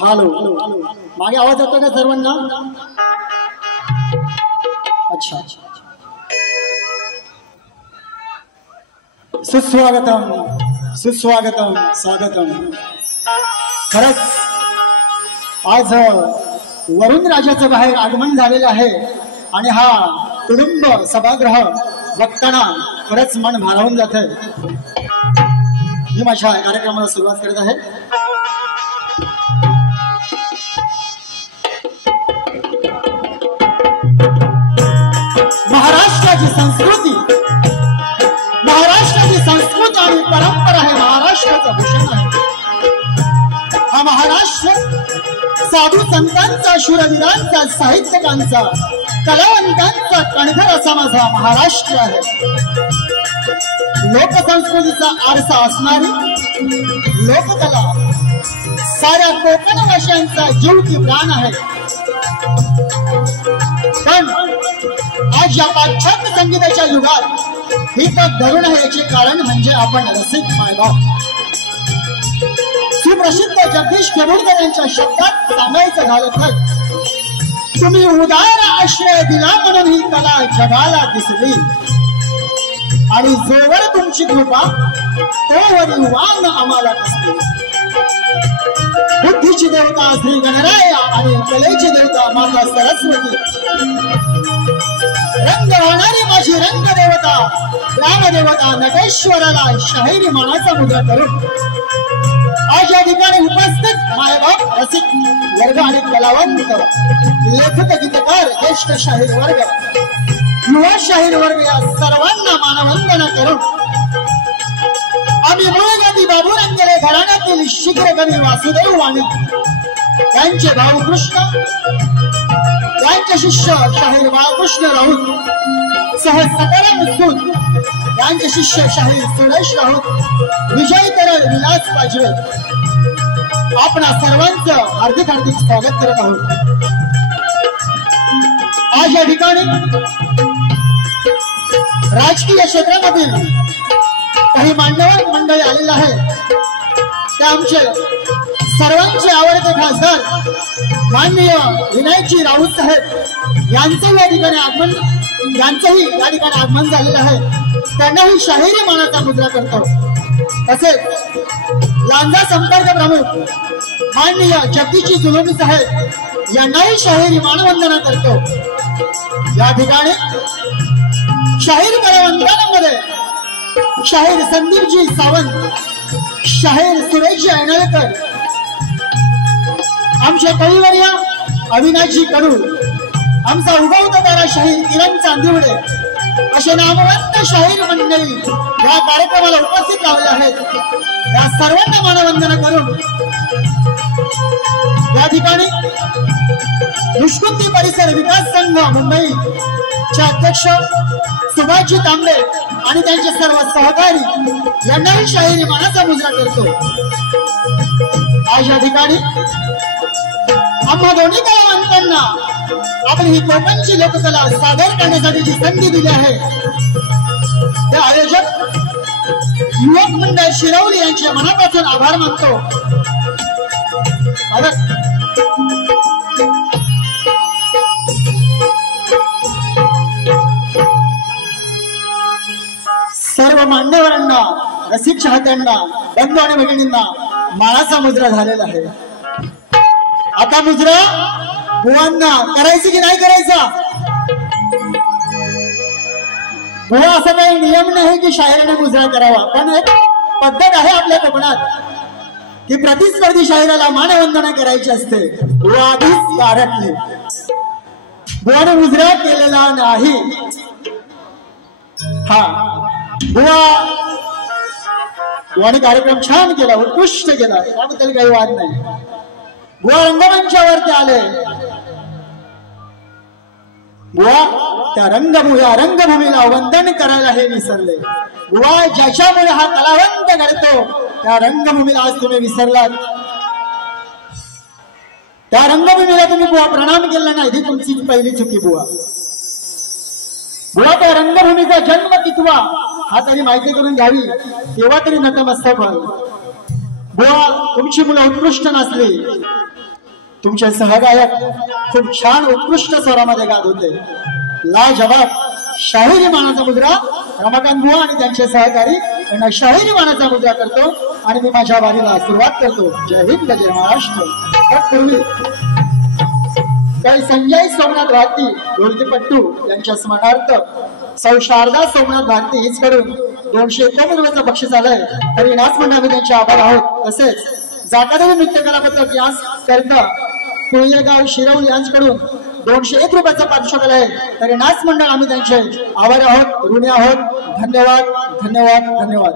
Hello मागे आवाज येतो का सर्वांना? अच्छा सुस्वागतम सुस्वागतम स्वागतम। खरंच आज वरुण राजाचं बाहेर आगमन झालेलं आहे आणि हा कुटुंब सभागृह बघताना खरंच मन भारावून जात आहे। मी माझ्या कार्यक्रमाला सुरुवात करत आहे। महाराष्ट्राची संस्कृती आणि परंपरा हे महाराष्ट्राचं भूषण आहे। हा महाराष्ट्र साधू संतांचा, शूरवीरांचा, साहित्यिकांचा, कलावंतांचा कणखर असा माझा महाराष्ट्र आहे। लोकसंस्कृतीचा आरसा असणारी लोककला साऱ्या कोकणवासियांचा जीव की प्राण आहे। पण आज या पाश्चात्य संगीताच्या युगात ही पद धरून आहे याचे कारण म्हणजे आपण रसिक मायबाप। सुप्रसिद्ध जगदीश केबुलकर यांच्या शब्दात सांगायचं झालं तर तुम्ही उदार आश्रय दिला म्हणून ही कला जगाला दिसली आणि जोवर तुमची कृपा तोवर वान आम्हाला कसली। बुद्धीची देवता श्री गणराय आणि कलेची देवता माता सरस्वती, रंग वाहणारी माझी रंग देवता ग्रामदेवता नटेश्वराला शाहिरी मानाचा मुद्रा करून आज या ठिकाणी उपस्थित मायबाप, रसिक वर्ग आणि कलावंत, लेखक, गीतकार, ज्येष्ठ शाहीर वर्ग, युवा शाहीर वर्ग या सर्वांना मानवंदना करून आम्ही मूळगावी बाबूरंगले घराण्यातील शीघ्र कवी वासुदेव वाणी त्यांचे भाऊ कृष्ण, त्यांचे शिष्य शाहीर बाळकृष्ण राऊत सह सकाराम सूद, त्यांचे शिष्य शाहीर सुरेश राऊत, विजय तरळ, विलास पाजवे, आपणा सर्वांचं हार्दिक हार्दिक स्वागत करत आहोत। आज या ठिकाणी राजकीय क्षेत्रामधील काही मान्यवर मंडळी आलेले आहे। ते आमचे सर्वांचे आवडते खासदार माननीय विनायकजी राऊत साहेब यांचं या ठिकाणी आगमन यांचंही या ठिकाणी आगमन झालेलं आहे, त्यांनाही शाहिरी मानाचा मुद्रा करतो। तसेच लांजा संपर्क प्रमुख माननीय जगदीशजी जुलोनी साहेब यांनाही शाहिरी मानवंदना करतो। या ठिकाणी शाहीर कलावंतांमध्ये शाहीर संदीपजी सावंत, शाहीर सुरेशजी ऐनाळकर, आमचे कविवर्य अविनाशजी कडू, आमचा उगवता शाहीर किरण चांदिवडे असे नामवंत शाहीर मंडळी या कार्यक्रमाला उपस्थित राहिले आहेत। या सर्वांना मानवंदना करून या ठिकाणी दुष्कृती परिसर विकास संघ मुंबईचे अध्यक्ष सुभाषजी तांबे आणि त्यांचे सर्व सहकारी यांनाही शाहिरी मानाचा मुजरा करतो। आज या ठिकाणी आम्हा दोन्ही कलावंतांना आपली ही कोकणची लोककला सादर करण्यासाठी जी संधी दिली आहे त्या आयोजक युवक मंडळ शिरवली यांचे मनापासून आभार मानतो। सर्व मान्यवरांना, रसिक चाहत्यांना, बंधू आणि भगिनींना मानाचा मुजरा झालेला आहे। आता मुजरा बुवांना करायची की नाही करायचा? बुवा असं काही नियम नाही की शाहिराने मुजरा करावा, पण एक पद्धत आहे आपल्या कोकणात की प्रतिस्पर्धी शाहिराला मानवंदना करायची असते। बुवा आधीच गारटले, बुवाने मुजरा केलेला नाही। हा बुवाने कार्यक्रम छान केला, उत्कृष्ट केला, त्याबद्दल काही वाद नाही। बुवा रंगमंचावरती आले, बुवा त्या रंगभूमीला वंदन करायला हे विसरले। बुवा ज्याच्यामुळे हा कलावंत घडतो त्या रंगभूमीला आज तुम्ही विसरलात। त्या रंगभूमीला तुम्ही बुवा प्रणाम केला नाही, ही तुमची पहिली चुकी। बुवा त्या रंगभूमीचा जन्म कितवा हा तरी माहिती करून घ्यावी, तेव्हा तरी नतमस्तक व्हाल। बुवा तुमची मुलं उत्कृष्ट नसली, तुमचे सहगायक खूप छान उत्कृष्ट स्वरामध्ये गात होते। लाजवाब शाहिरी मानाचा मुद्रा रमाकांत बुवा आणि त्यांचे सहकारी यांना शाहिरी मानाचा मुद्रा करतो आणि मी माझ्या वारीला सुरुवात करतो। जय हिंद, जय महाराष्ट्र। तत्पूर्वी काही संजय सोमनाथ भारती ढोलकीपट्टू यांच्या स्मरणार्थ सौ शारदा सोमनाथ भारती हीच करून 291 रुपयाचं बक्षीस आलंय, तरी नाच मंडळाने त्यांचे आभार आहोत। तसेच जाटादेवी नृत्य कला पथक याच करता कुळेगाव शिरवली यांच्याकडून 201 रुपयाचा पारितोषिक आहे, तरी नाच मंडळ आम्ही त्यांचे आभारी आहोत, ऋणी आहोत। धन्यवाद, धन्यवाद, धन्यवाद।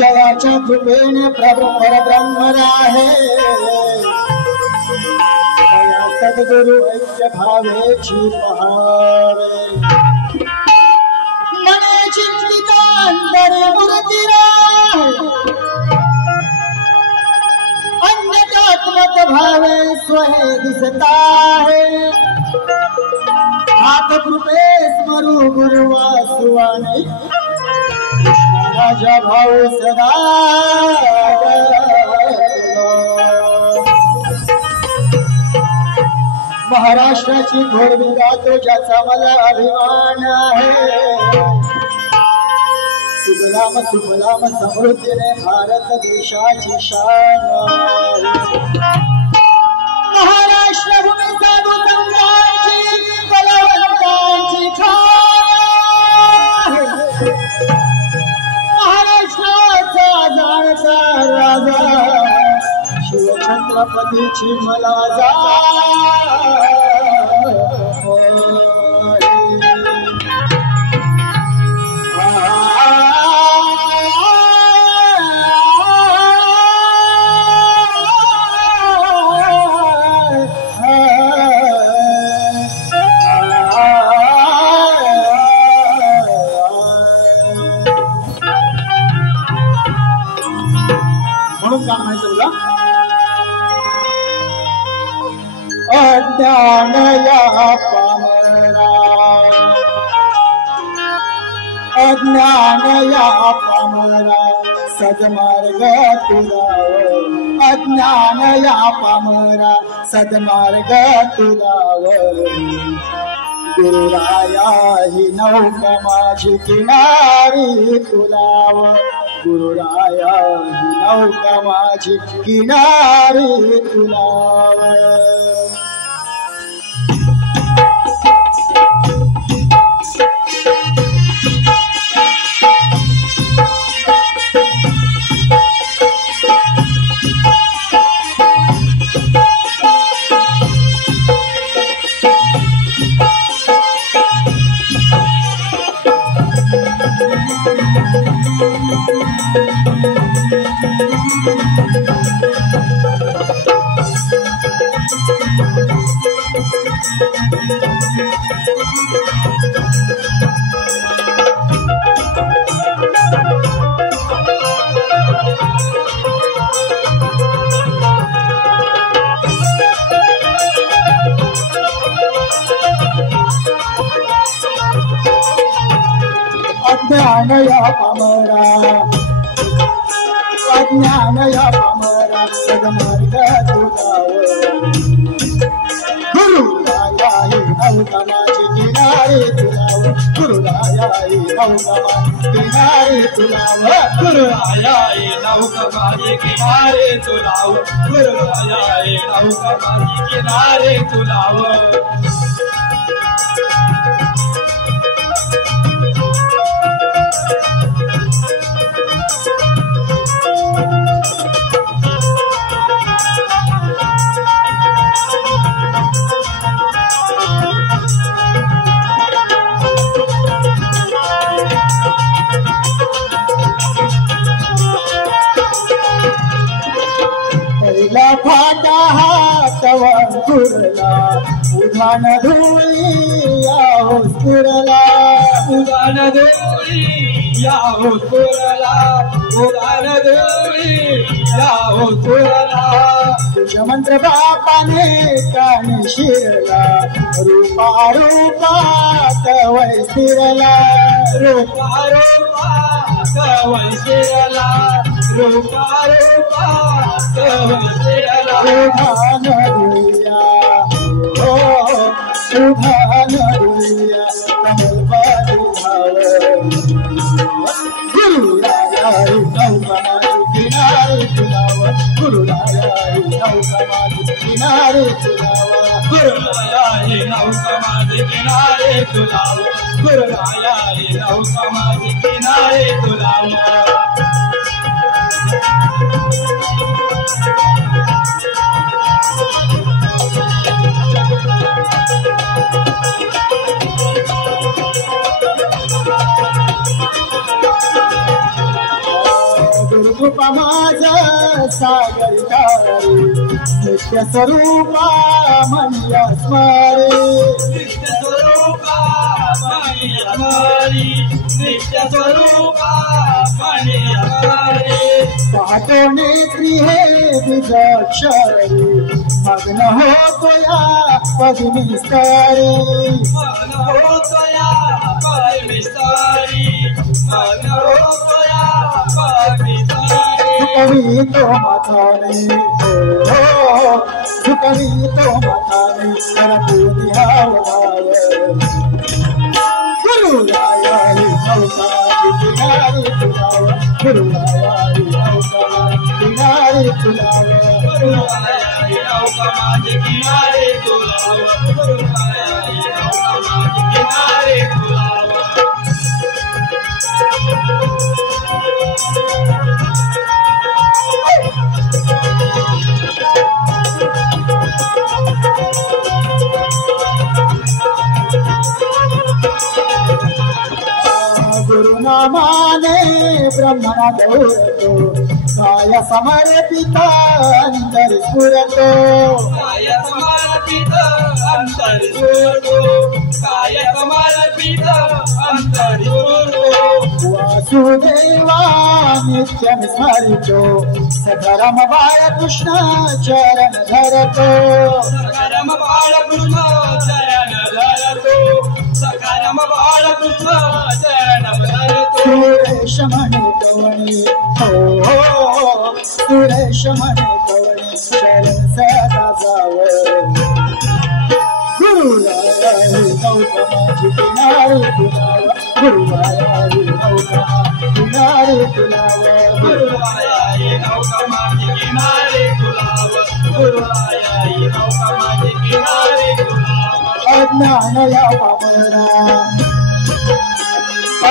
जगाच्या कृपेने परब्रह्म राहे, सद्गुरु ऐक्य भावेची पहावे। मने चिंतितांतरे मूर्ती राहे, अन्यतात्मक भावे स्वहे दिसता है। हात कृपे स्मरू गुरुवासुवाने, राजा भाऊ सदा महाराष्ट्राची घोडवी गातो ज्याचा मला अभिमान आहे। सुगलाम सुफलाम समृद्धीने भारत देशाची शान आहे। महाराष्ट्र भूमी साधू संतांची कलावंतांची खान आहे। महाराष्ट्राचा जाणता तिची मला जा म्हणून काम माहिती तुला अज्ञान या पामरा अज्ञान या पामरा सद्मार्ग तुला अज्ञान या पामरा सद्मार्ग तुला गुरुराया ही नौका माझी किनारी तुलाव गुरुराया ही नौका माझी किनारी तुलाव अज्ञान या पामरा अज्ञान या पामरा सद्मार्ग तुलाव गुरुराया ही नौका माझी किनारी तुलाव गुरुराया ही नौका माझी किनारी तुलाव गुरुराया ही नौका माझी किनारे तुलाव गुरुराया ही नौका माझी किनारे तुलाव पहिला फाटा हातवा गुरला उधान धुळी याहो सुरला उदान धुळी याहो सुरला उदान धुळी याहो सुरला तुझ्या मंत्र बापाने कानी शिरला रूपा रूपात वैशिरला रूपा रूपा कवय शिरला रूपा रूपा कवय शिरला उधान धुळिया हो उधान धुळिया कमल बाजू भाव गुरुराया ही नौका माझी किनारी तुलाव गुरुराया ही नौका माझी किनारी तुलाव गुरुराया ही नौका माझी किनारे तुलाव गुरुराया ही नौका माझी किनारे तुलाव गुरुकृपा माझा सागर तारी नित्य स्वरूपा मनिया स्मरे नित्य स्वरूपा मनी हमारी नित्य स्वरूपा मनी हमारी पाहतो नेत्री हे बीजाक्षरी मग्न होतो या पद्मिस्तरी मन होतया पाय विस्तारी मन होतया पाय विस्तारी सुकवी तो माथाने हो सुकवी तो माथाने करतो ध्याव गुरुराया ही नौका किनारी तुलाव गुरुराया ही नौका किनारी तुलाव गुरुराया ही नौका माझी किनारे तुलाव गुरुराया ही नौका माझी किनारे तुलाव नामाने ब्रह्मना गौरतो काय समर्पित अंतर स्फुरतो काय समर्पित अंतर स्फुरतो काय समर्पित अंतर स्फुरतो वासुदेवा नित्यं स्मरितो सगरम बाळकृष्ण चरण धरतो सगरम बाळकृष्ण चरण धरतो सगरम बाळकृष्ण चरण धरतो सुरेश म्हणे कवणी हो सुरेश म्हणे कवणी शरण सदा जावं गुरुराया नौका किनारे तुलावा गुरुराया नौका किनारे तुलावा गुरुराया नौका माझी किनारे तुलावा गुरुराया नौका माझी किनारे तुलावा अज्ञान या पामरा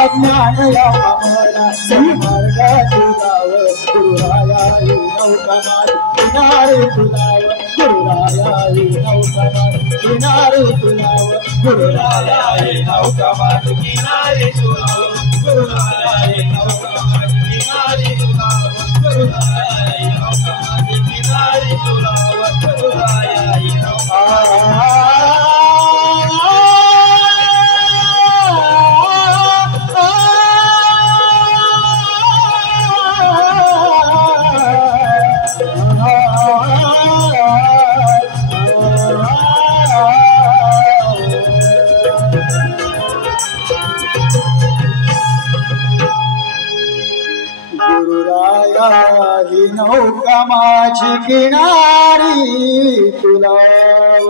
अज्ञान या पामरा सन्मार्ग तुलाव गुरुराया नौका माझी किनारे तुलाव गुरुराया नौका माझी किनारे तुलाव गुरुराया नौका माझी किनारे तुलावा गुरुराया नौका माझी किनारे तुलावा गुरुराया नौका माझी किनारे तुलावा गुरुराया नौका ही नौका माझी किनारी तुलाव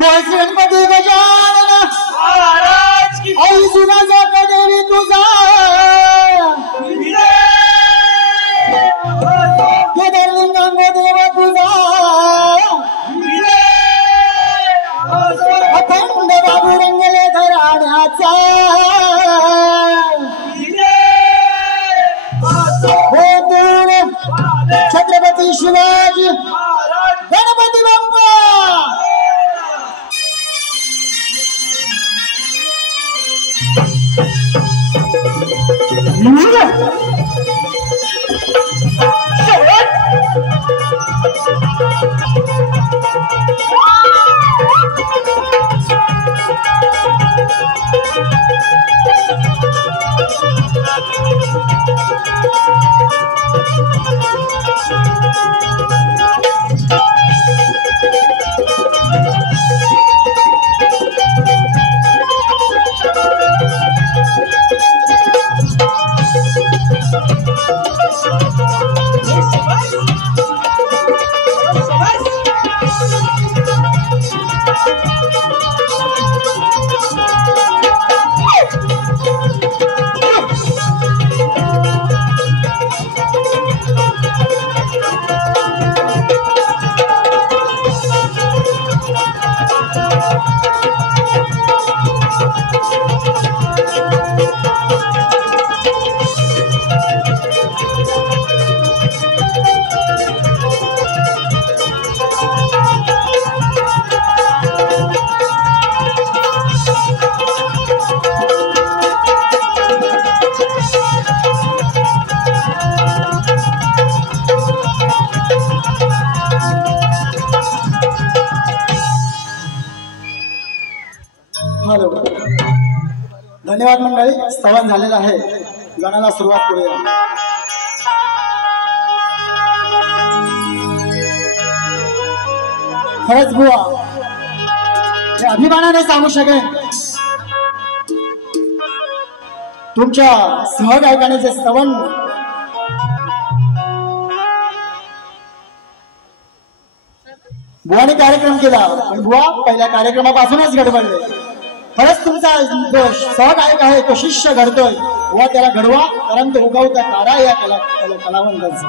बोल गणपती गजानन महाराज की आई जुना जाता देवी तुझा केदारलिंगांग देव तुझा अखंड बाबू रंगले घराण्याचा छत्रपती शिवाजी गणपती बाप्पा धन्यवाद मंडळी. स्तवन झालेलं आहे. गाण्याला सुरुवात करूया. खरंच बुवा हे अभिमानाने सांगू शकेन, तुमच्या सहगायकाने जे स्तवन बुवाने कार्यक्रम केला, पण बुवा पहिल्या कार्यक्रमापासूनच गडबडले. खरंच तुमचा जो सहगायक आहे तो शिष्य घडतोय, बुवा त्याला घडवा, कारण तो उगवता तारा या कलावंतांचा.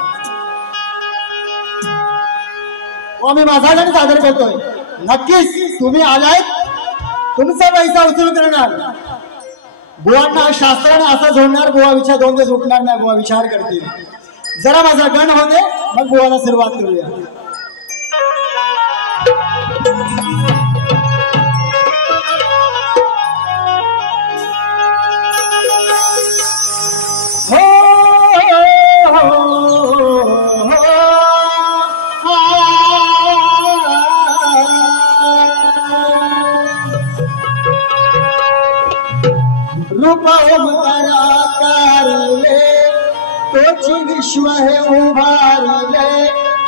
मी माझा जण सादर करतोय. नक्कीच तुम्ही आलाय, तुमचा पैसा उचलून करणार. बुवांना शास्त्राने असं जोडणार, बुवा विचार 2 दिवस उठणार नाही, बुवा विचार करतील. जरा माझा गण होते, मग बुवाला सुरुवात करूया. रूप ओंकाराकारिले तोची विश्व हे उभारिले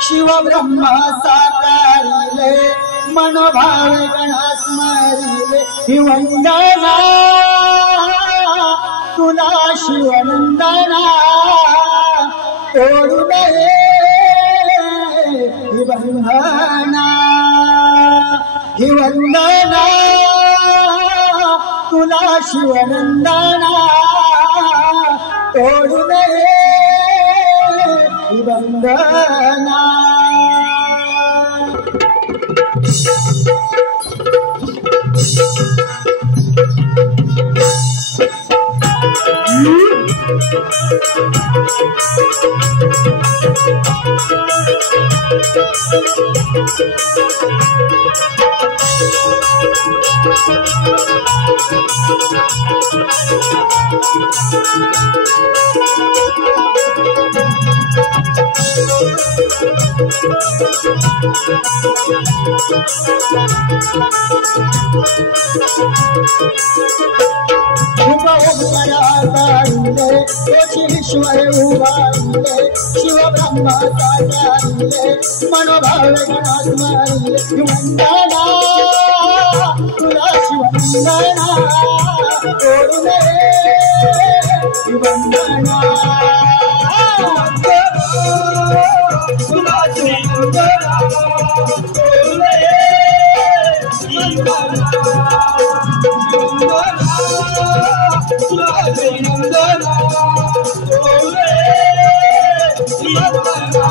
शिव ब्रह्म साकारिले मनोभाव गणा स्मरिले हि वंदना तुला शिवनंदना तोडू नये हि बंधना हि वंदना तुला शिवनंदना तोडू नये हि बंधना रूप ओंकाराकारिले तोची विश्व हे उभारिले शिव ब्रह्म साकारिले मनोभाव गणा स्मरिले हि वंदना तुला शिवनंदना तोडू नये हि वंदना तुला शिवनंदना तोडू नये हि वंदना तुला शिवनंदना तोडू नये हि वंदना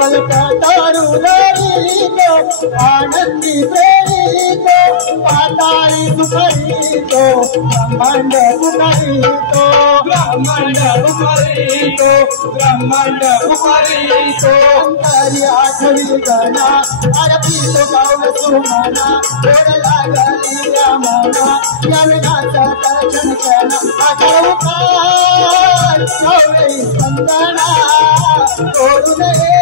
कल्पतारु ललितो आनंदी प्रेरितो पाताळी सुखरितो ब्रह्मांड पुकारितो ब्रह्मांड पुकारितो ब्रह्मांड पुकारितो अंतरी आठवी गणा आरतीतो गाव सुमना ओढ लागली रामना या विनाचा दर्शन करणा आठवू काय गौरी संतना तोडू नये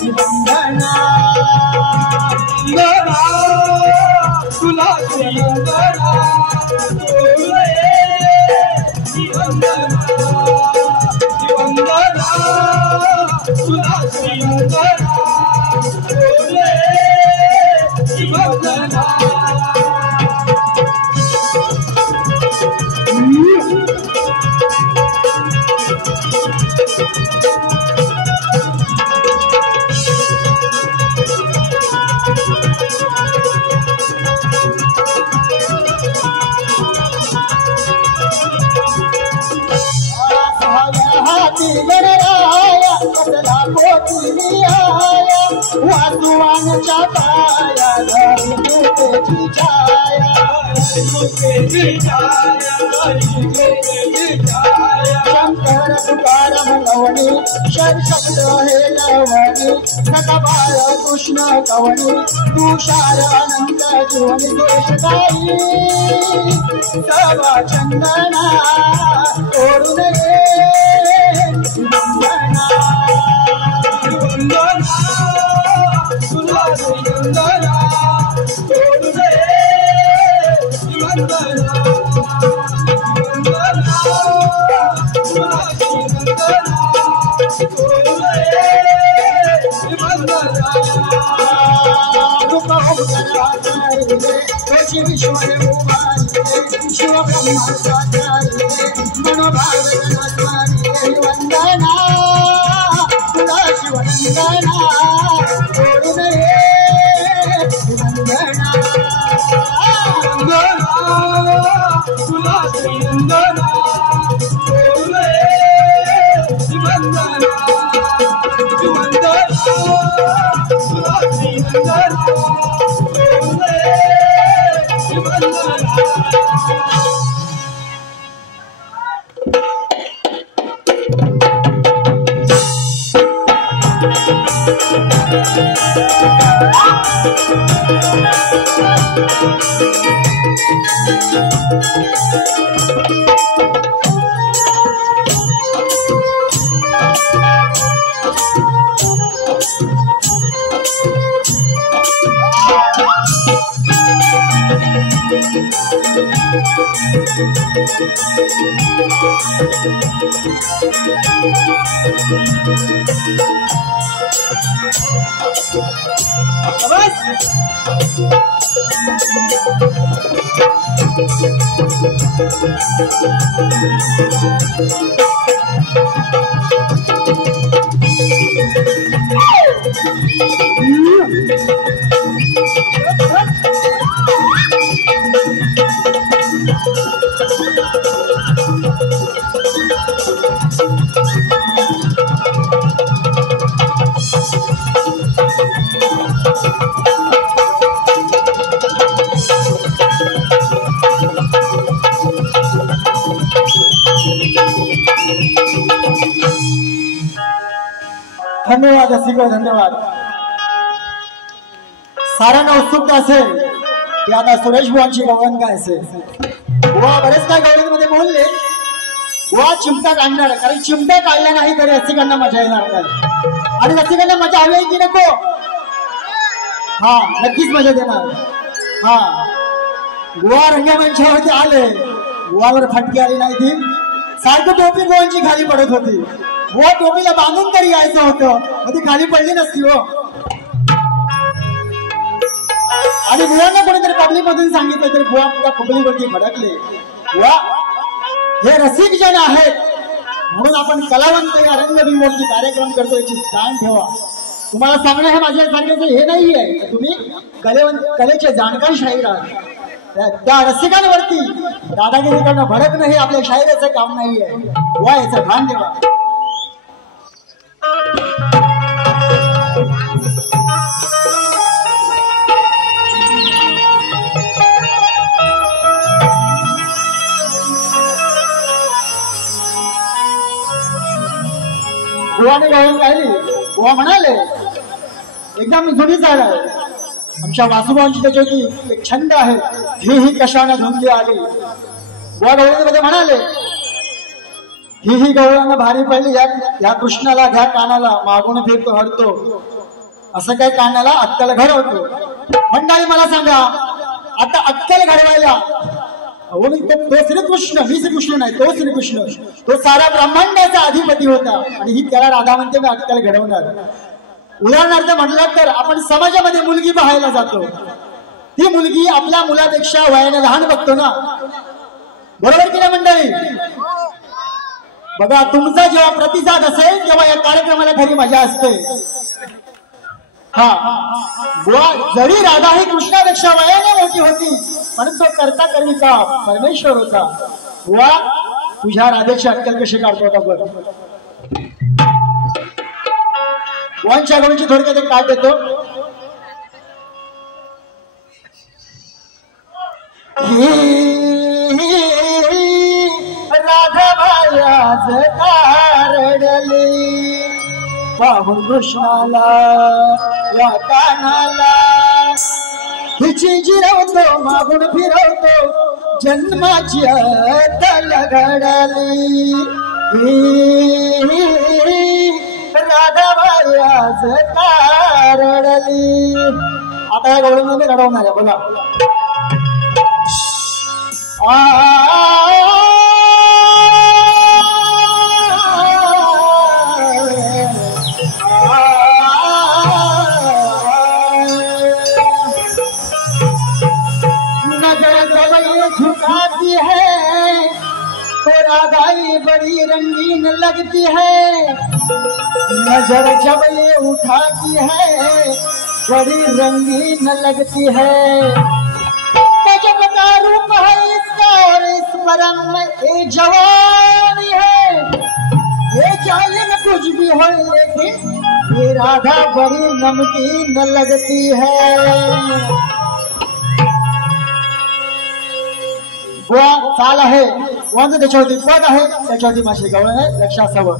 हि वंदना तुला शिवनंदना तोडू नये हि वंदना हि वंदना तुला शिवनंदना तोडू नये हि वंदना गणराया कसला पोटी लिहाया वासुवानच्या पाया धरी तुझी छाया शंकर तुकाराम लवणी शर शब्द हे लवणी सदाबाळ कृष्ण कवणी तुषार अनंत जीवनी दोषकारी सवा चंदना तोडू नये वंदना तुला शिवनंदना तोडू नये हि वंदना तुला शिवनंदना तोडू नये हि वंदना रूप ओंकाराकारिले तोची विश्व हे उभारिले शिव ब्रह्म साकारिले मनोभाव गणा स्मरिले हि वंदना तुला शिवनंदना तोडू नये हि वंदना तुला शिवनंदना तोडू नये हि वंदना हि वंदना तुला शिवनंदना तोडू नये हि वंदना धन्यवाद रसिको, धन्यवाद. साऱ्यांना उत्सुकता असेल की आता सुरेश बुवांची गवळण काय असेल. बुवा बरेच काय गवळणीमध्ये बोलले. बुवा चिमटा काढणार, कारण चिमटा काढला नाही तरी रसिकांना मजा येणार नाही. आणि रसिकांना मजा हवी की नको? हा, नक्कीच मजा देणार. हा, बुवा रंगमंचावरती आले, बुवावर फटके आली नाही ती. सारखं टोपी बुवांची खाली पडत होती. बुवा टोपीला बांधून तरी यायचं होतं, मग ती खाली पडली नसती हो. आणि बुवांना कोणीतरी पब्लिक मधून सांगितलं तरी बुवा त्या पब्लिकवरती भडकले. बुवा हे रसिक जन आहेत, म्हणून आपण कलावंत या रंगबिंबवरती कार्यक्रम करतो याची जाण ठेवा. तुम्हाला सांगणं हे माझ्यासारखेच हे नाहीये. तुम्ही कलेचे जाणकार शाहीर आहात. त्या रसिकांवरती दादागिरी करणं, भडकणं हे आपल्या शाहिराचं काम नाहीये. बुवा याचं भान ठेवा. बुवाने गवळण गायली. बुवा म्हणाले एकदम जुनी चाल आहे. आमच्या वासुबांची त्याच्यावरती एक छंद आहे, ही कशाने धुंदी आली. बुवा गवळणीमध्ये म्हणाले ही गवळण भारी पडली, या कृष्णाला घ्या कानाला, मागून फिरतो हरतो, असं काय कानाला अक्कल घडवतो. मंडळी मला सांगा, आता अक्कल घडवायला तो श्रीकृष्ण, मी श्रीकृष्ण नाही, तो श्रीकृष्ण, तो सारा ब्रह्मांडाचा अधिपती होता. आणि ही त्याला राधा म्हणते मी अक्कल घडवणार. उदाहरणार्थ म्हटलं तर आपण समाजामध्ये मुलगी पाहायला जातो, ती मुलगी आपल्या मुलापेक्षा वयाने लहान बघतो ना, बरोबर की नाही मंडळी? बघा, तुमचा जेव्हा प्रतिसाद असेल तेव्हा या कार्यक्रमाला खरी मजा असते. हा, बुवा जरी राधा ही कृष्णापेक्षा वयाने मोठी होती, परंतु करता कर्मिका परमेश्वर होता. बुवा तुझ्या राधेची अक्कल कशी काढतो होता बरं? बुवांच्या गवळणीची थोडक्यात एक काट देतो. राधा बायाज कारडली, पाहून कृष्णाला या कानाला, हिची जिरवतो मागून फिरवतो, जन्माची अक्कल घडली. राधा बायाज कारडली. आता या गवळणीमध्ये रडवणार आहे बघा. झुकाती है तो राधाई बड़ी रंगीन लगती है, नजर जब ये उठाती है बड़ी रंगीन लगती है. गजब का रूप है इसका और इस परम में ये जवानी है, ये चाहे न कुछ भी हो लेकिन ये राधा बड़ी नमकीन लगती है. बुवा चाल आहे, बुवांचं त्याच्यावरती पद आहे, त्याच्यावरती माझी गवळण आहे, लक्ष असावं.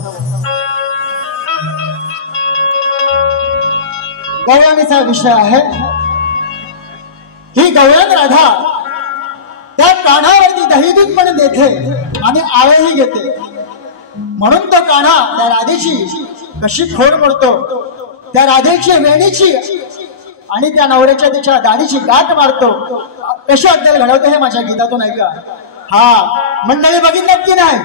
गवळणीचा विषय आहे। ही गवळण राधा त्या कान्हावरती दही दूध पण देते आणि आळही घेते, म्हणून तो कान्हा त्या राधेची कशी खोड मोडतो, त्या राधेची वेणीची आणि त्या नवऱ्याच्या तिच्या दाढीची गाठ मारतो, कशी अद्दल घडवतो हे माझ्या गीतातून ऐका। हा मंडळी बघितलं की नाही,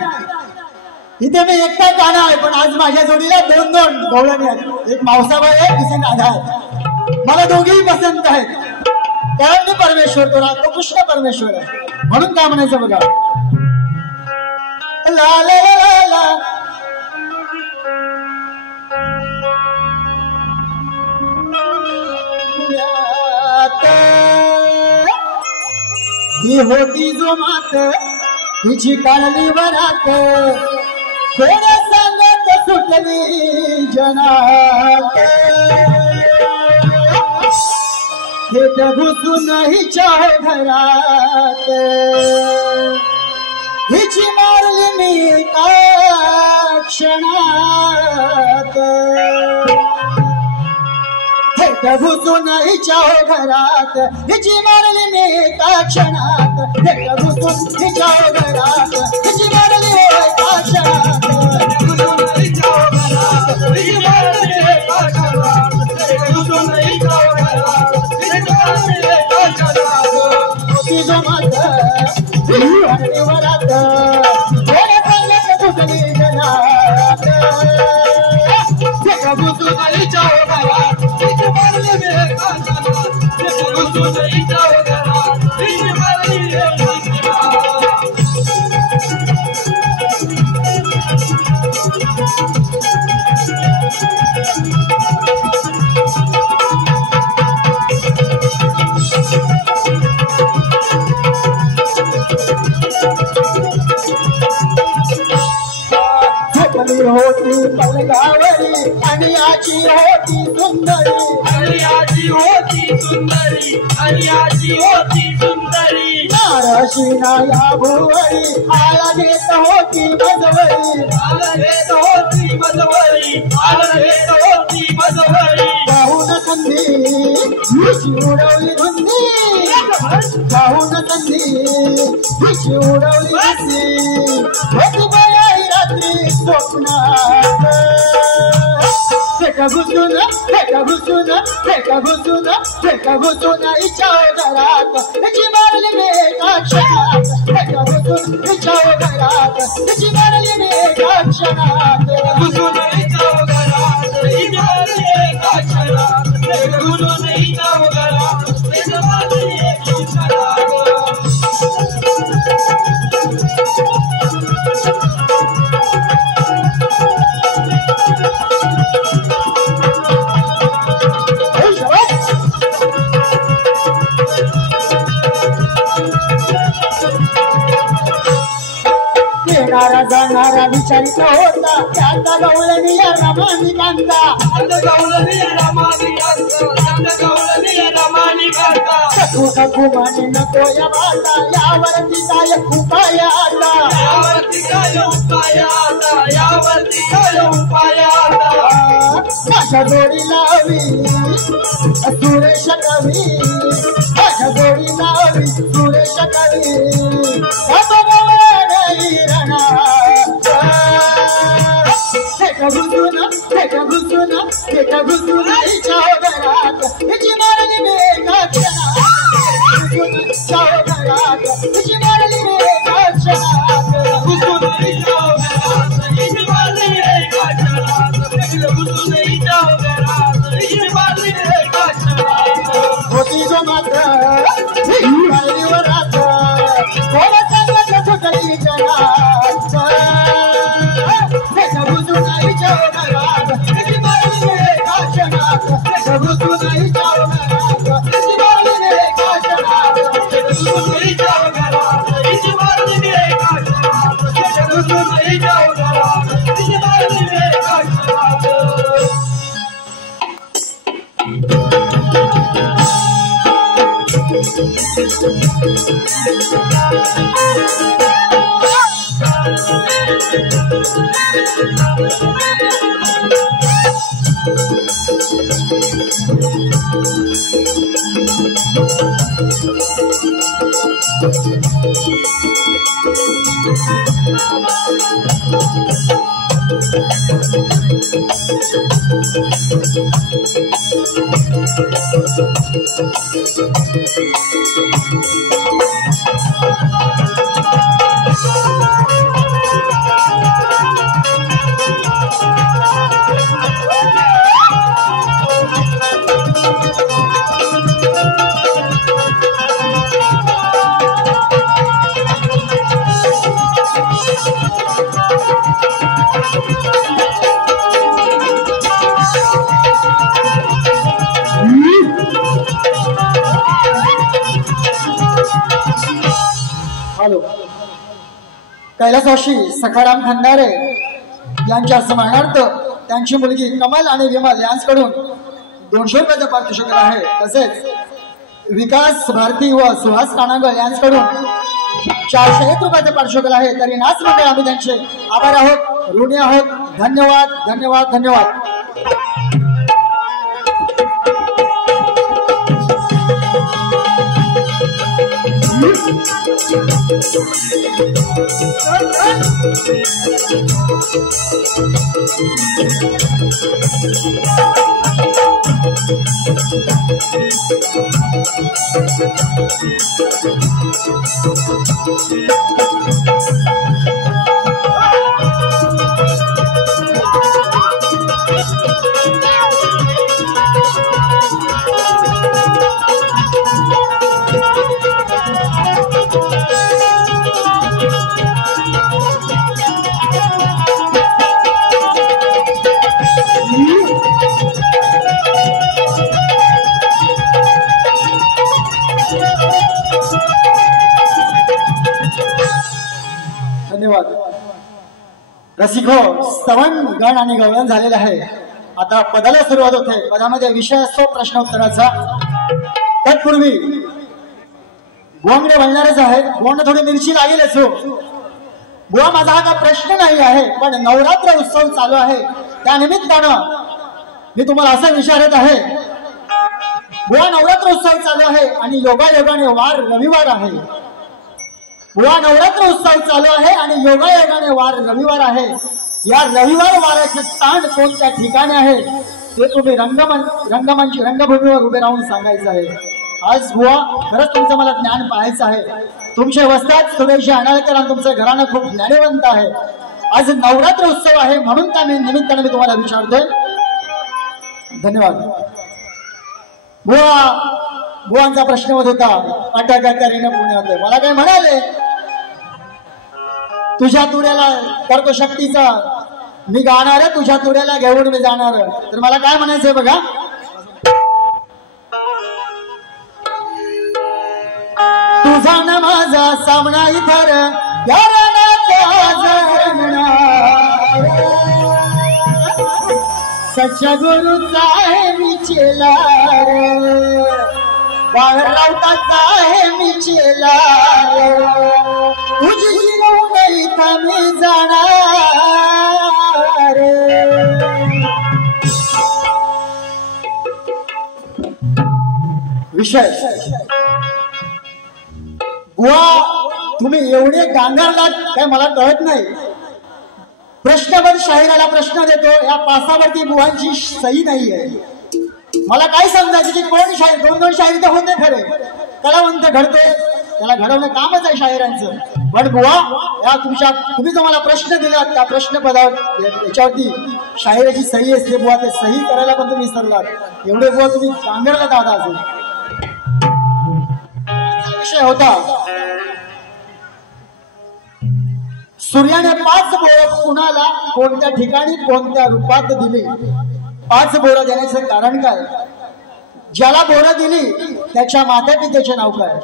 इथे मी एकटा कान्हा आहे पण आज माझ्या जोडीला दोन गवळणी आहेत, एक मावसाबाई आहे दुसरी राधा आहे। मला दोघेही पसंत आहेत, कारण मी परमेश्वर तो कृष्ण परमेश्वर आहे। म्हणून काय म्हणायचं बघा, ला ला ला ला ही होती जो मात तिची काढली वरात, थोड्या सांगत सुटली जनात, हे घुसून हिच्या घरात, हिची मारली मी का क्षणात, हे घुसून हिच्या घरात, हिची मारली मी का क्षणात, हे घुसून हिच्या घरात, हिची मारली का क्षणात, घुसून हिच्या घरात, हिची मारली का क्षणात, घुसून हिच्या घरात, हिची मारली का क्षणात, होती जो मात काढली वरात, थोड्या सांगत सुटली जनात, हे घुसून हिच्या घरात, हिची मारली मी का क्षणात, हे घुसून हिच्या घरात, हिची मारली का क्षणात। होती पलगावरी आणि आजी होती सुंदरी, आणि आजी होती सुंदरी, आणि आजी होती सुंदरी, नाराशी नाया भुवरी आला घेत होती मजवरी, आला घेत होती मजवरी, आला घेत होती मजवरी, पाहून संधी हिची उडवली धुंदी, पाहून संधी हिची उडवली धुंदी, होती बाई रात्री स्वप्नात, फेका घुसून फेका घुसून फेका घुसून फेका घुसून हिच्या घरात, हिची मारली मी का क्षणात, फेका घुसून हिच्या घरात, हिची मारली मी का क्षणात, घुसून हिच्या घरात, हिची मारली का क्षणात, फेका घुसून हिच्या घरात, हिची मारली का क्षणात। येणारा जाणारा विचारित होता, त्याचा गवळणी रमानिकांता, गवळणी रमानिकांता, सखू सखू माने नको या बाता, यावरती काय उपाय आता, यावरती काय उपाय आता, यावरती काय उपाय आता, माझ्या जोडी लावी सुरेश कवी, माझ्या जोडी लावी सुरेश कवी, फेका घुसून फेका घुसून हिच्या घरात, हिची मारली मी का क्षणात, हिच्या घरात, हिची मारली मी का क्षणात, घुसून हिच्या घरात, हिची मारली मी का क्षणात, घुसून हिच्या घरात, हिची मारली मी का क्षणात, होती जो मात्र काढली वरात, थोडा सांगत सुटली जनात, फेका घुसून हिच्या घरात, हिची मारली मी का क्षणात, फेका घुसून हिच्या घरात, हिची मारली मी का क्षणात, घुसून हिच्या घरात, हिची मारली मी का क्षणात, घुसून हिच्या घरात, हिची मारली मी का क्षणात। कैलासवासी सखाराम खंडारे यांच्या स्मरणार्थ त्यांची मुलगी कमल आणि विमल यांच्याकडून 200 रुपयाचं पारितोषिक आहे। तसेच विकास भारती व सुहास कानागल यांच्याकडून 401 रुपयाचं पारितोषिक आहे। तरी नाच मंडळ आम्ही त्यांचे आभार आहोत, ऋणी आहोत। धन्यवाद धन्यवाद धन्यवाद। रसिको स्तवन गण आणि गवळण झालेले आहे। आता पदाला सुरुवात होते। पदामध्ये विषय असतो प्रश्नोत्तराचा। तत्पूर्वी बुवांकडे बोलणारच आहे। बुवांना थोडी मिरची लागेलच हो। बुवा माझा हा प्रश्न नाही आहे, पण नवरात्र उत्सव चालू आहे त्यानिमित्तानं मी तुम्हाला असं विचारत आहे। बुवा नवरात्र उत्सव चालू आहे आणि योगायोगाने वार रविवार आहे। बुवा नवरात्र उत्सव चालू आहे आणि योगायोगाने वार रविवार आहे। या रविवार वाराचे स्थान कोणत्या ठिकाणी आहे ते तुम्ही रंगभूमीवर उभे राहून सांगायचं आहे। आज बुवा खरंच तुमचं मला ज्ञान पाहायचं आहे। तुमचे वस्ताद सुरेश अनाळकर आणि तुमचं घराणं खूप ज्ञानवंत आहे। आज नवरात्र उत्सव आहे म्हणून त्या निमित्ताने मी तुम्हाला विचारतोय। धन्यवाद। बुवांचा प्रश्न होता अटकाकारीने पुण्यात मला काय म्हणाले, तुझ्या तुऱ्याला करतो शक्तीचा मी गाणार, तुझ्या तुऱ्याला घेऊन मी जाणार। तर मला काय म्हणायचंय बघा, तुझा न माझा सामना इथर सच्चा गुरुचा आहे मी चेला, बाळरावताचा आहे मी चेला, तुझी इथं मी जाणार। विषय बुवा तुम्ही एवढे गांगारलात काय मला कळत नाही। प्रश्नबद्ध शाहिराला प्रश्न देतो, या पासावरती बुवांची सही नाही आहे। मला काय समजायचं की कोण शाहीर, दोन शाहीर तर होते खरे, कलावंत घडते, त्याला घडवणं कामच आहे शाहिरांचं। पण बुवा या तुम्ही जो मला प्रश्न दिला त्या प्रश्न पदावर याच्यावरती शाहिराची सही असते बुवा, ते सही करायला पण तुम्ही विसरलात। एवढे बुवा तुम्ही गांगरला दादा। अजून विषय होता सूर्याने 5 बोरं कुणाला कोणत्या ठिकाणी कोणत्या रूपात दिली। 5 बोरं देण्याचं कारण काय, ज्याला बोरं दिली त्याच्या माता पित्याचे नाव काय।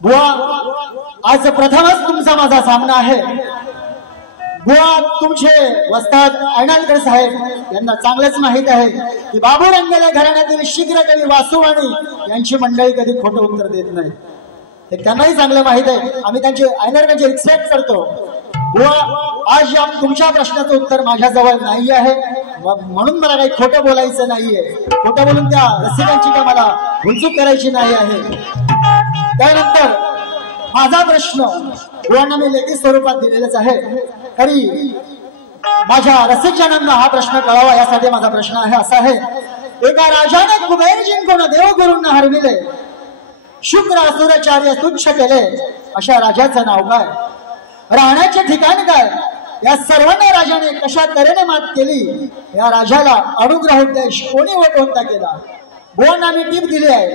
बुवा आज प्रथमच तुमचा माझा सामना आहे। बुवा तुमचे वस्ताद अनाळकर साहेब यांना चांगलंच माहित आहे की बाबू रंगले घराण्यातील शीघ्र कवी वासुवाणी यांची मंडळी कधी खोटं उत्तर देत नाही, हे त्यांनाही चांगलं माहित आहे। आम्ही त्यांचे अनाळकरचे रिस्पेक्ट करतो। बुवा आज या तुमच्या प्रश्नाचं उत्तर माझ्याजवळ नाही आहे, म्हणून मला काही खोटं बोलायचं नाहीये, खोटं बोलून त्या रसिकांची का मला भुलचूक करायची नाही आहे. त्यानंतर माझा प्रश्न बुवांना मी लेखी स्वरूपात दिलेलाच आहे, तरी माझ्या रसिकजनांना हा प्रश्न कळावा यासाठी माझा प्रश्न आहे. असा आहे, एका राजाने कुबेर जिंकून देवगुरूंना हरविले, शुक्र असुराचार्य तुच्छ केले, अशा राजाचं नाव काय? राहण्याचे ठिकाण काय? या सर्वांना राजाने कशा तऱ्हेने मात केली? या राजाला अनुग्रह उपदेश कोणी व कोणता केला? बुवांना मी टीप दिली आहे.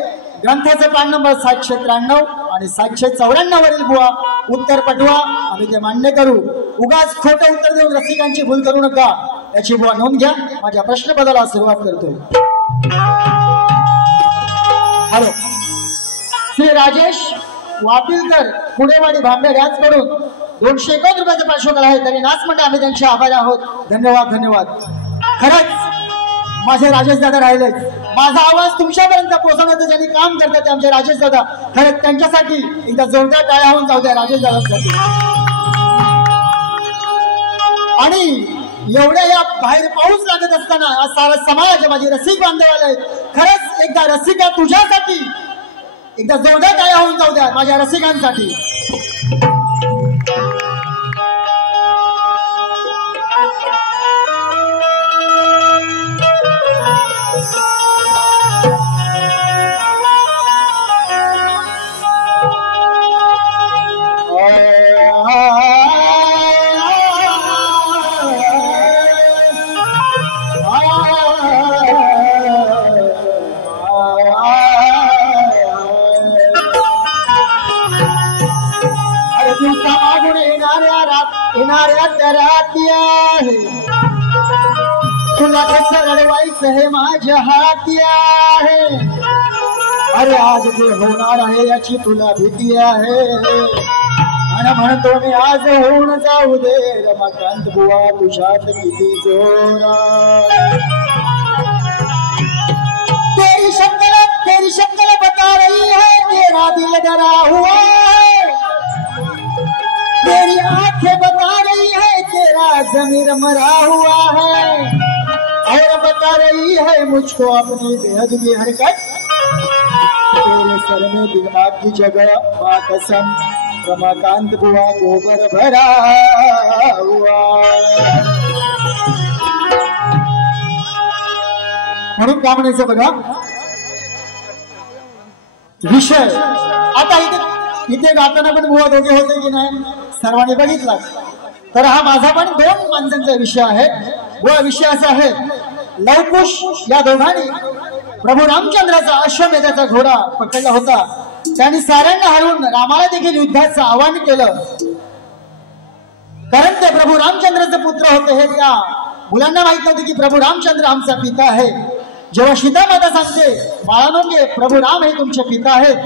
ग्रंथाचं पान नंबर 793 आणि 794 वरील बुवा उत्तर पाठवा, आम्ही ते मान्य करू. उगाच खोटं उत्तर देऊन रसिकांची भूल करू नका, याची बुवा नोंद घ्या. माझ्या प्रश्नपदाला सुरुवात करतोय. हॅलो, श्री राजेश वापिलकर पुणेवाडी भांबेड याचकडून 251 रुपयाचं पार्श्वकला आहे, तरी नाच म्हणजे आम्ही त्यांचे आभारी आहोत. धन्यवाद धन्यवाद. खरंच माझे राजेश दादा राहिले, माझा आवाज तुमच्यापर्यंत पोहोचवण्याचं ज्यांनी काम करतात ते आमचे राजेश दादा. खरंच त्यांच्यासाठी एकदा जोरदार टाळ्या होऊन जाऊ द्या राजेश दादांसाठी. आणि एवढ्या या बाहेर पाऊस लागत असताना सारा समाज माझे रसिक बांधव आले. खरंच एकदा रसिका तुझ्यासाठी एकदा जोरदार टाळ्या होऊन जाऊ द्या माझ्या रसिकांसाठी. तुला कसं रडवायचं हे माझ्या हाती आहे. अरे आज जे होणार आहे याची तुला भीती आहे, आणि म्हणतो मी आज होऊन जाऊ दे. रमाकांत बुवा तुझ्यात किती जोरा. तेरी शक्ल बता रही है तेरा दिल डरा हुआ है, तेरी आंखें बता रही है तेरा ज़मीर मरा हुआ है, और बता रही है मुझको अपनी बेहद की हरकत. तेरे सर में दिमाग की जगह माँ कसम रमाकांत बुआ गोबर भरा हुआ. म्हणून काय म्हणायचं बघा विषय. आता इथे गाताना पण बुवा दोघे होते की नाही सर्वांनी बघितला. तर हा माझा पण 2 माणसांचा विषय आहे. व विषय असा आहे, लवकुश या दोघांनी प्रभू रामचंद्राचा अश्वमेधाचा घोडा पकडला होता. त्यांनी साऱ्यांना हरवून रामाला देखील युद्धाचं आवाहन केलं, कारण ते प्रभू रामचंद्राचे पुत्र होते. हे त्या मुलांना माहित नव्हते की प्रभू रामचंद्र आमचा पिता आहे. जेव्हा सीता माता सांगते बाळांनो प्रभू राम हे तुमचे पिता आहेत,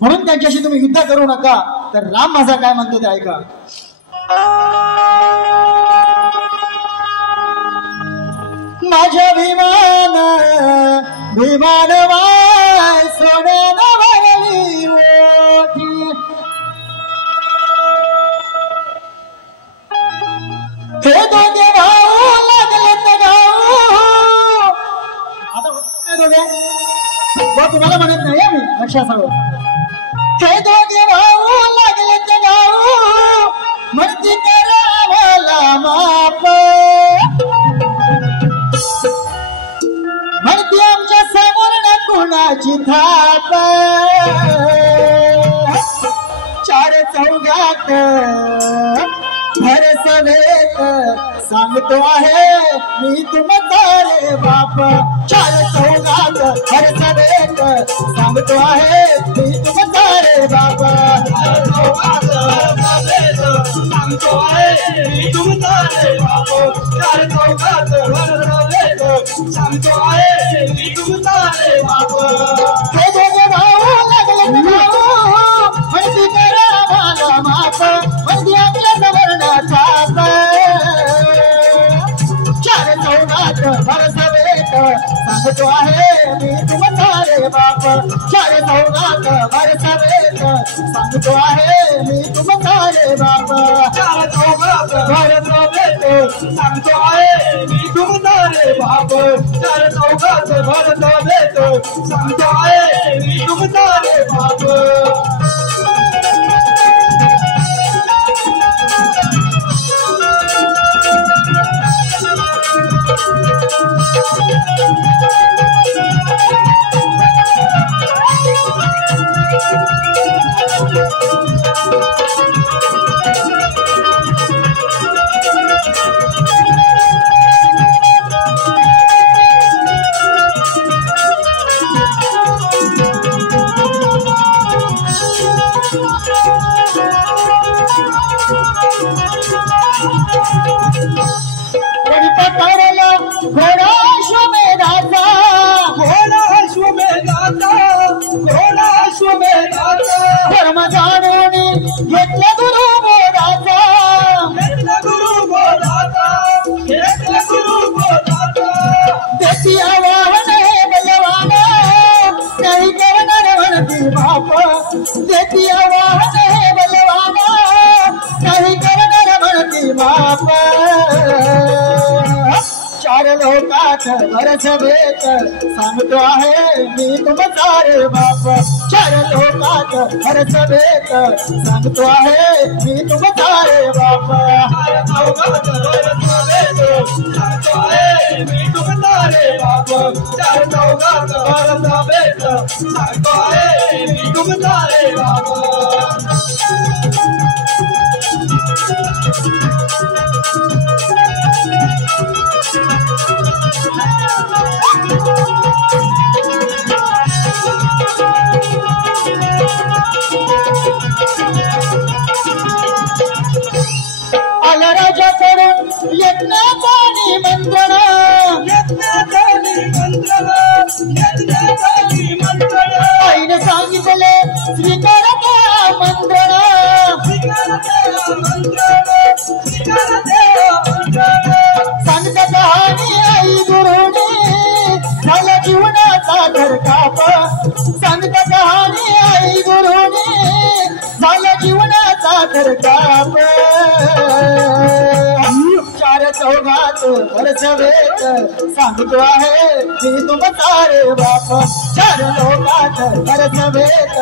म्हणून त्यांच्याशी तुम्ही युद्ध करू नका, तर राम माझा काय म्हणतो ते ऐका. माझ्या भीमान भीमान वाय सोन्यानं भरली ओठी, हे दोघे भाऊ लागले तर गाऊ. आता दोघे तुम्हाला म्हणत नाही मी, लक्षात हवं. हे दोघे भाऊ लागले तर गाऊ, म्हणती करा मला माप, म्हणती आमच्या समोर न कुणाची थाप. 4 चौघात भर सभेत सांगतो आहे मी तुमचा रे बाप. 4 चौघात भर सभेत सांगतो आहे मी तुमचा रे बाप. 4 चौघात सांगतो आहे मी तुमचा रे बाप. 4 चौघात भर सभेत सांगतो आहे मी तुमचा रे बाप. हे दोघे भाऊ लागले भाऊ, म्हणती करा मला माप, म्हणती आपल्या सवर्ण छाप. 4 चौघात भर सभेत सांगतो आहे मी तुमचा रे बाप चार चौघात भरसवेत सांगतो आहे मी तुमचा रे बाप चार चौघात भरसवेत सांगतो आहे मी तुमचा रे बाप चार चौघात भरसवेत सांगतो आहे मी तुमचा रे बाप धर्म जाणून घेतले गुरु बोधाचा देती आवाहन हे बलवान नाही करणार म्हणती बाप देती आवाहन हे बलवान नाही करणार म्हणती बाप चार लोकात भरसवेत सांगतो आहे मी तुमचा रे बाप चार लोकात भरसवेत सांगतो आहे मी तुमचा रे बाप सांगतो आहे मी तुमचा रे बाप चार चौघात भरसवेत सांगतो आहे मी तुमचा रे बाप आला राजाकडून यज्ञाचा निमंत्रण आईने सांगितले स्वीकार आमंत्रण संत कहाणी आई गुरुने झाला जीवनाचा धरकाप संत कहाणी आई गुरुने झाला जीवनाचा धरकाप चार चौघात भरसवेत सांगतो आहे मी तुमचा रे बाप चार लोकात भरसवेत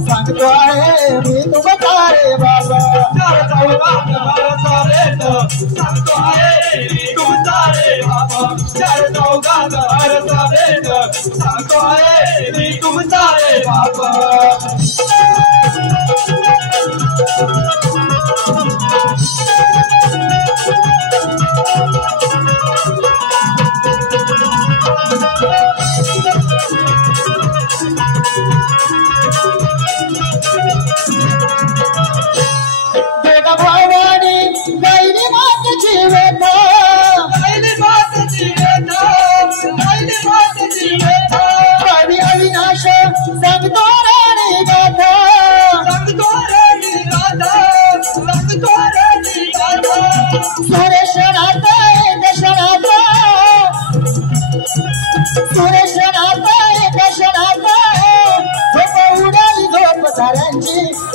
सांगतो आहे मी तुमचा रे बाप चार चौघात भरसवेत सांगतो आहे मी तुमचा रे बाप चार चौघात भरसवेत सांगतो आहे मी तुमचा रे बाप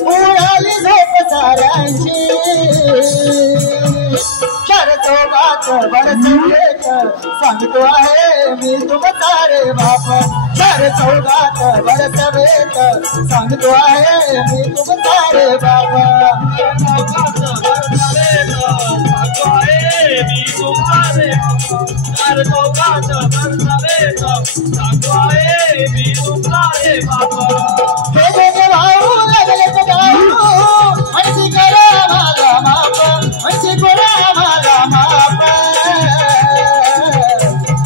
उडाली झोप साऱ्यांची चार चौघात भरसवेत सांगतो आहे मी तुमचा रे बाप चार चौघात भरसवेत सांगतो आहे मी तुमचा रे बाप चार चौघात भरसवेत सांगतो आहे मी तुमचा रे बाप भाऊ लागले म्हणती करा माझा माप म्हणती करा माझा माप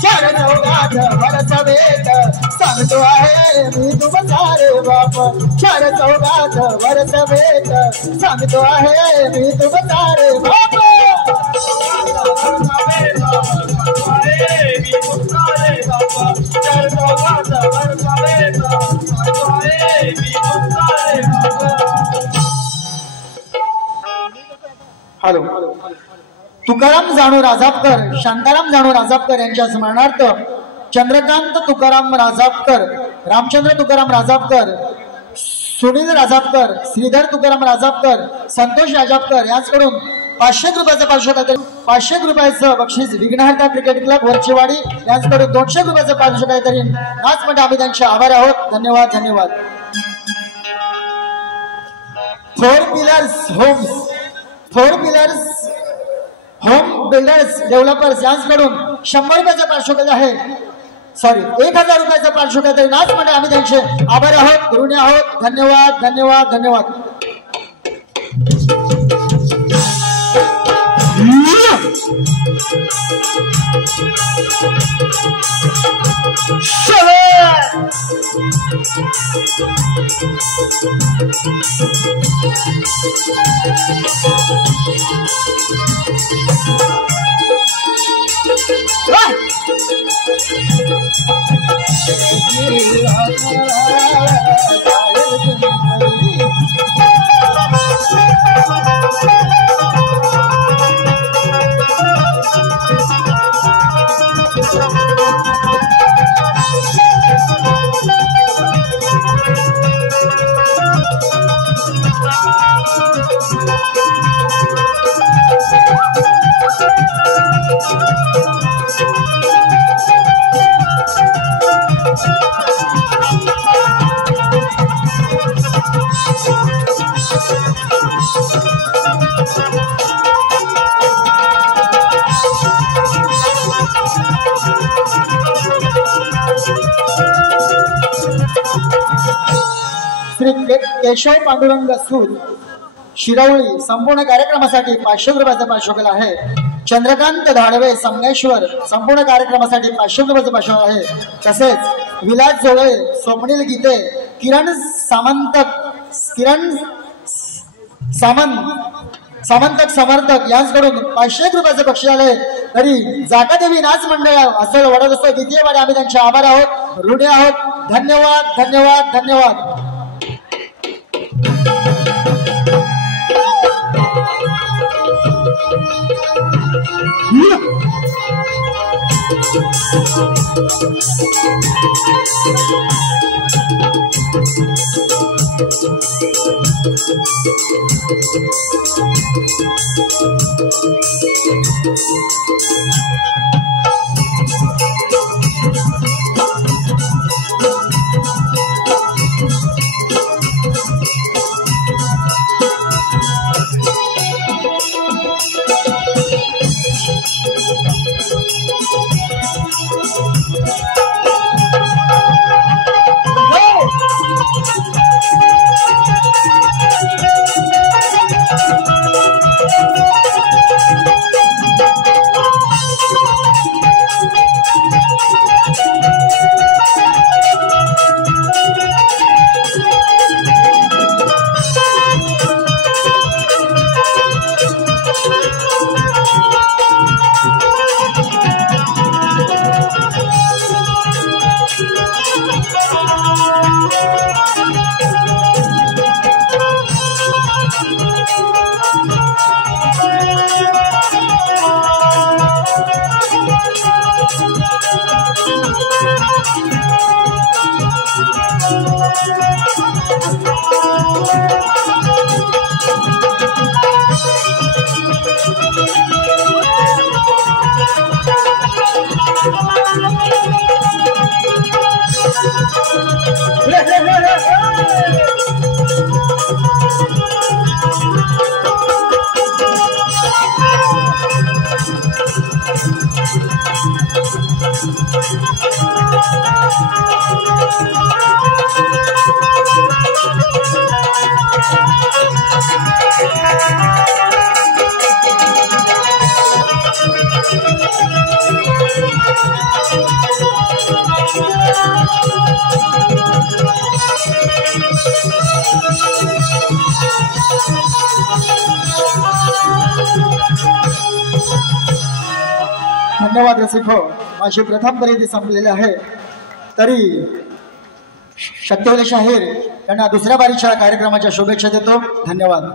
चार चौघात भरसवेत सांगतो आहे मी तुमचा रे बाप चार चौघात भरसवेत सांगतो आहे मी तुमचा रे बाप हॅलो तुकाराम जाणो राजापकर शांताराम जाणो राजापकर यांच्या स्मरणार्थ चंद्रकांत तुकाराम राजापकर, रामचंद्र तुकाराम राजापकर, सुनील राजापकर, श्रीधर तुकाराम राजापकर, संतोष राजापकर यांच्याकडून 500 रुपयाचं पारितोषिक, 500 रुपयाचं बक्षीस विघ्नहर्ता क्रिकेट क्लब वरचीवाडी यांच्याकडून 200 रुपयाचं पारितोषिक काहीतरी नाच म्हणजे आम्ही त्यांचे आभार आहोत. धन्यवाद धन्यवाद. Four pillars home builders developers यांच्याकडून 100 रुपयाचं पारितोषिक आहे, सॉरी 1000 रुपयाचं पारितोषिक आहे. नाच म्हणजे आम्ही त्यांचे आभार आहोत, ऋणी आहोत. धन्यवाद धन्यवाद धन्यवाद. श्री केशव पांडुरंग सूद शिरवळी संपूर्ण कार्यक्रमासाठी 500 रुपयाचं पारितोषिक आहे. चंद्रकांत धाडवे संगमेश्वर संपूर्ण कार्यक्रमासाठी 500 रुपयाचं पारितोषिक आहे. तसेच विलास जोळे, स्वप्नील गीते, किरण सामंतक समर्थक यांच्याकडून 500 रुपयाचं बक्षीस आले. तरी जाकादेवी नाच मंडळ असं वडद असतो द्वितीय वाडे आम्ही त्यांचे आभार आहोत, ऋणी आहोत. धन्यवाद धन्यवाद धन्यवाद. धन्यवाद रसिक हो. माझी प्रथम खरेदी संपलेली आहे. तरी शक्तिवले शाहीर यांना दुसऱ्या बारीच्या कार्यक्रमाच्या शुभेच्छा देतो. धन्यवाद.